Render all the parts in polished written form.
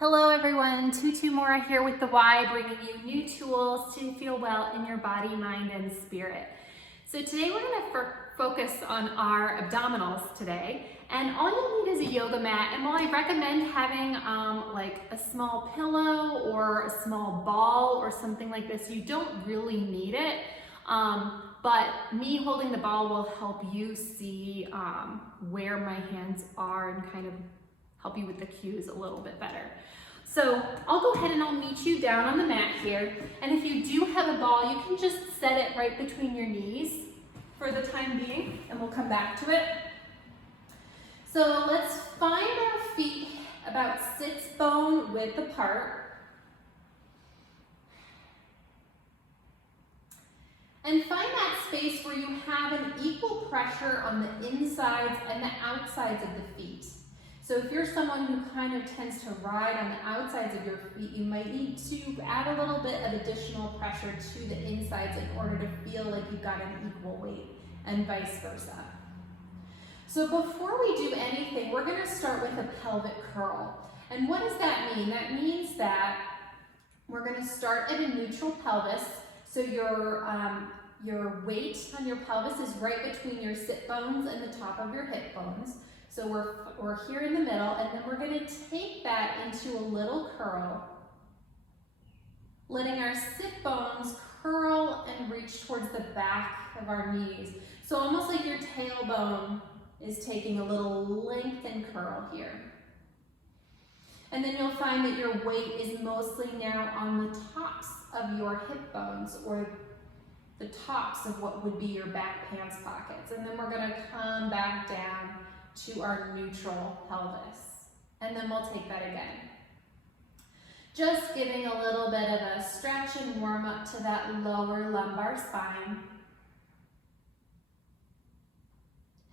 Hello everyone, Tutu Mora here with the Y, bringing you new tools to feel well in your body, mind, and spirit. So today we're going to focus on our abdominals today, and all you need is a yoga mat. And while I recommend having like a small pillow or a small ball or something like this, you don't really need it. But me holding the ball will help you see where my hands are and kind of help you with the cues a little bit better. So I'll go ahead and I'll meet you down on the mat here. And if you do have a ball, you can just set it right between your knees for the time being, and we'll come back to it. So let's find our feet about 6 bone width apart. And find that space where you have an equal pressure on the insides and the outsides of the feet. So if you're someone who kind of tends to ride on the outsides of your feet, you might need to add a little bit of additional pressure to the insides in order to feel like you've got an equal weight, and vice versa. So before we do anything, we're going to start with a pelvic curl. And what does that mean? That means that we're going to start at a neutral pelvis. So your weight on your pelvis is right between your sit bones and the top of your hip bones. So we're here in the middle, and then we're going to take that into a little curl, letting our sit bones curl and reach towards the back of our knees. So almost like your tailbone is taking a little lengthened curl here. And then you'll find that your weight is mostly now on the tops of your hip bones, or the tops of what would be your back pants pockets. And then we're going to come back down to our neutral pelvis. And then we'll take that again. Just giving a little bit of a stretch and warm up to that lower lumbar spine.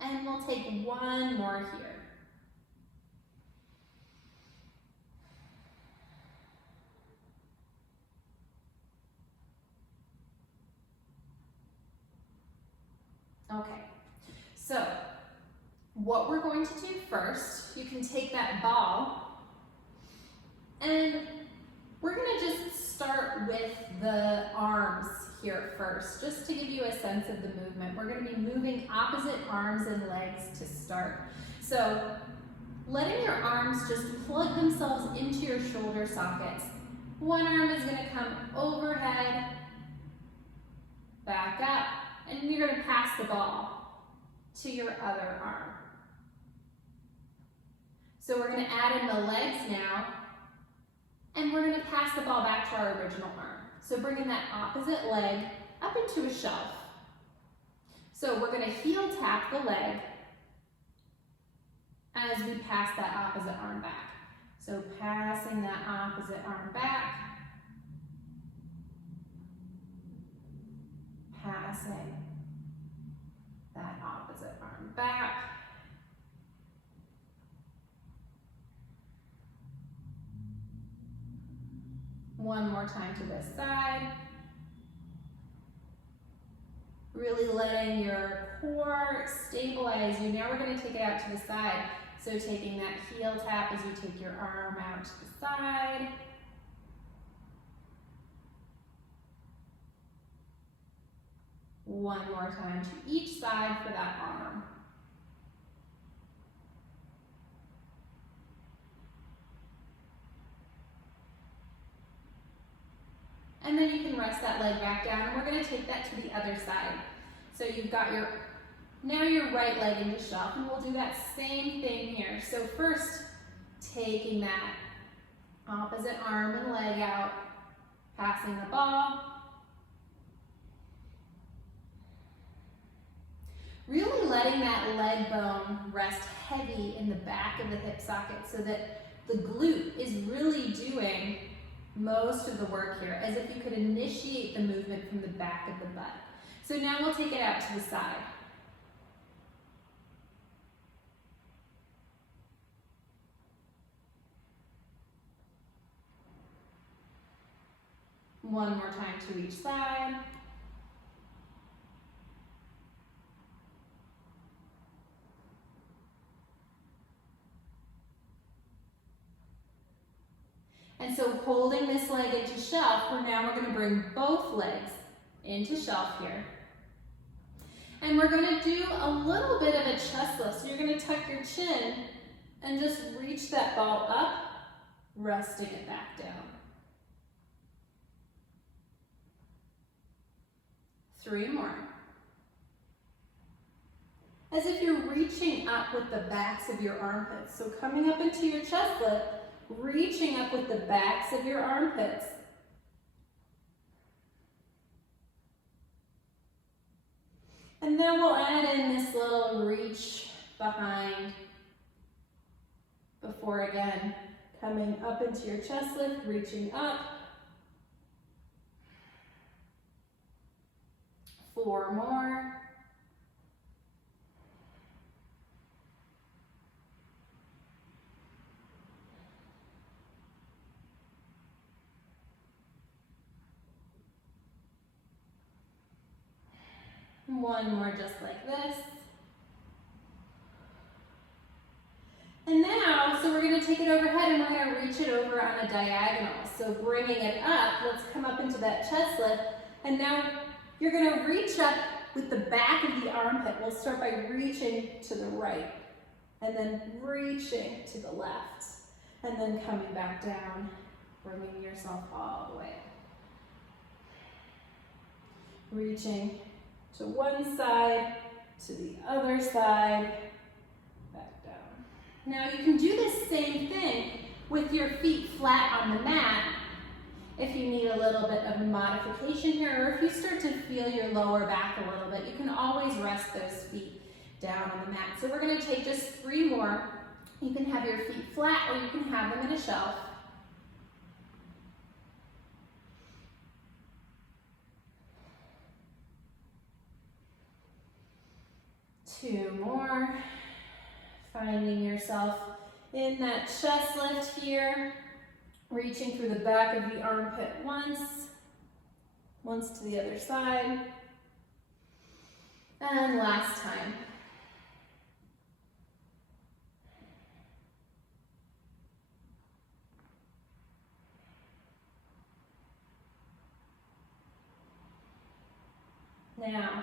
And we'll take one more here. Okay, so what we're going to do first, you can take that ball, and we're going to just start with the arms here first, just to give you a sense of the movement. We're going to be moving opposite arms and legs to start. So letting your arms just plug themselves into your shoulder sockets. One arm is going to come overhead, back up, and you're going to pass the ball to your other arm. So we're going to add in the legs now, and we're going to pass the ball back to our original arm. So bringing that opposite leg up into a shelf. So we're going to heel tap the leg as we pass that opposite arm back. So passing that opposite arm back, passing that opposite arm back. One more time to this side. Really letting your core stabilize you. Now we're going to take it out to the side. So taking that heel tap as you take your arm out to the side. One more time to each side for that arm. And then you can rest that leg back down, and we're going to take that to the other side. So you've got now your right leg into shelf, and we'll do that same thing here. So first, taking that opposite arm and leg out, passing the ball. Really letting that leg bone rest heavy in the back of the hip socket so that the glute is really doing most of the work here, as if you could initiate the movement from the back of the butt. So now we'll take it out to the side. One more time to each side. And so holding this leg into shelf, now we're gonna bring both legs into shelf here. And we're gonna do a little bit of a chest lift. So you're gonna tuck your chin and just reach that ball up, resting it back down. 3 more. As if you're reaching up with the backs of your armpits. So coming up into your chest lift, reaching up with the backs of your armpits. And then we'll add in this little reach behind before again coming up into your chest lift, reaching up. 4 more. One more just like this. And now, so we're going to take it overhead and we're going to reach it over on a diagonal. So bringing it up, let's come up into that chest lift. And now you're going to reach up with the back of the armpit. We'll start by reaching to the right and then reaching to the left and then coming back down, bringing yourself all the way up. Reaching to one side, to the other side, back down. Now you can do this same thing with your feet flat on the mat if you need a little bit of a modification here, or if you start to feel your lower back a little bit, you can always rest those feet down on the mat. So we're going to take just 3 more. You can have your feet flat or you can have them in a shelf. Two more, finding yourself in that chest lift here, reaching through the back of the armpit once to the other side, and last time. Now,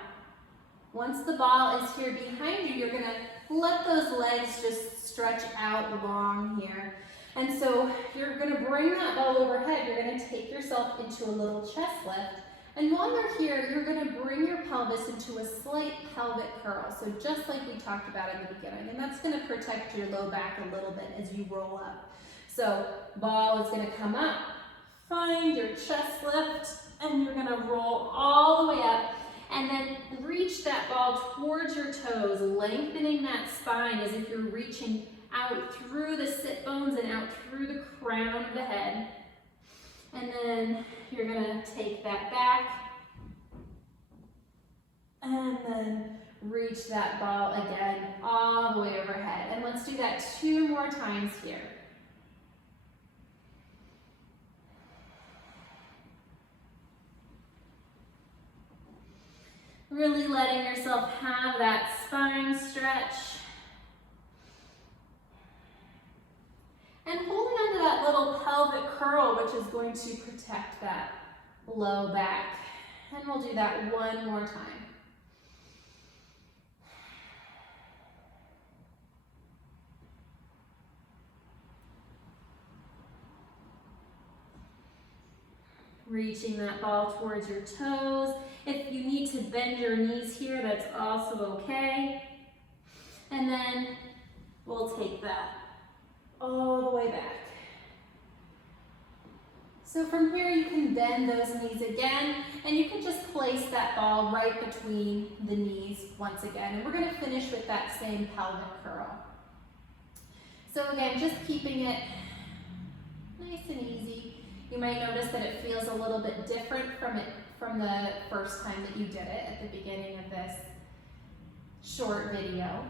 once the ball is here behind you, you're gonna let those legs just stretch out long here. And so you're gonna bring that ball overhead, you're gonna take yourself into a little chest lift. And while you're here, you're gonna bring your pelvis into a slight pelvic curl. So just like we talked about in the beginning, and that's gonna protect your low back a little bit as you roll up. So ball is gonna come up, find your chest lift, and you're gonna roll all the way up. And then reach that ball towards your toes, lengthening that spine as if you're reaching out through the sit bones and out through the crown of the head. And then you're gonna take that back and then reach that ball again all the way overhead. And let's do that 2 more times here. Really letting yourself have that spine stretch. And holding onto that little pelvic curl, which is going to protect that low back. And we'll do that 1 more time. Reaching that ball towards your toes. If you need to bend your knees here, that's also okay. And then we'll take that all the way back. So from here you can bend those knees again, and you can just place that ball right between the knees once again. And we're going to finish with that same pelvic curl. So again, just keeping it nice and easy. You might notice that it feels a little bit different from the first time that you did it at the beginning of this short video.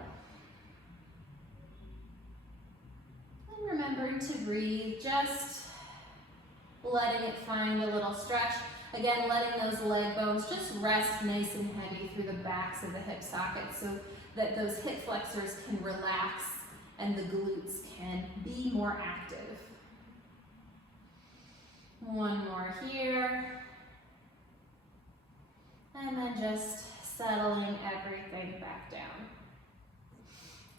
And remembering to breathe, just letting it find a little stretch. Again, letting those leg bones just rest nice and heavy through the backs of the hip sockets so that those hip flexors can relax and the glutes can be more active. One more here. And then just settling everything back down.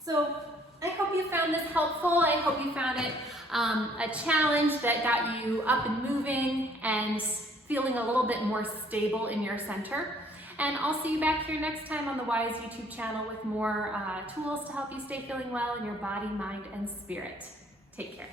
So I hope you found this helpful. I hope you found it a challenge that got you up and moving and feeling a little bit more stable in your center. And I'll see you back here next time on the Wise YouTube channel with more tools to help you stay feeling well in your body, mind, and spirit. Take care.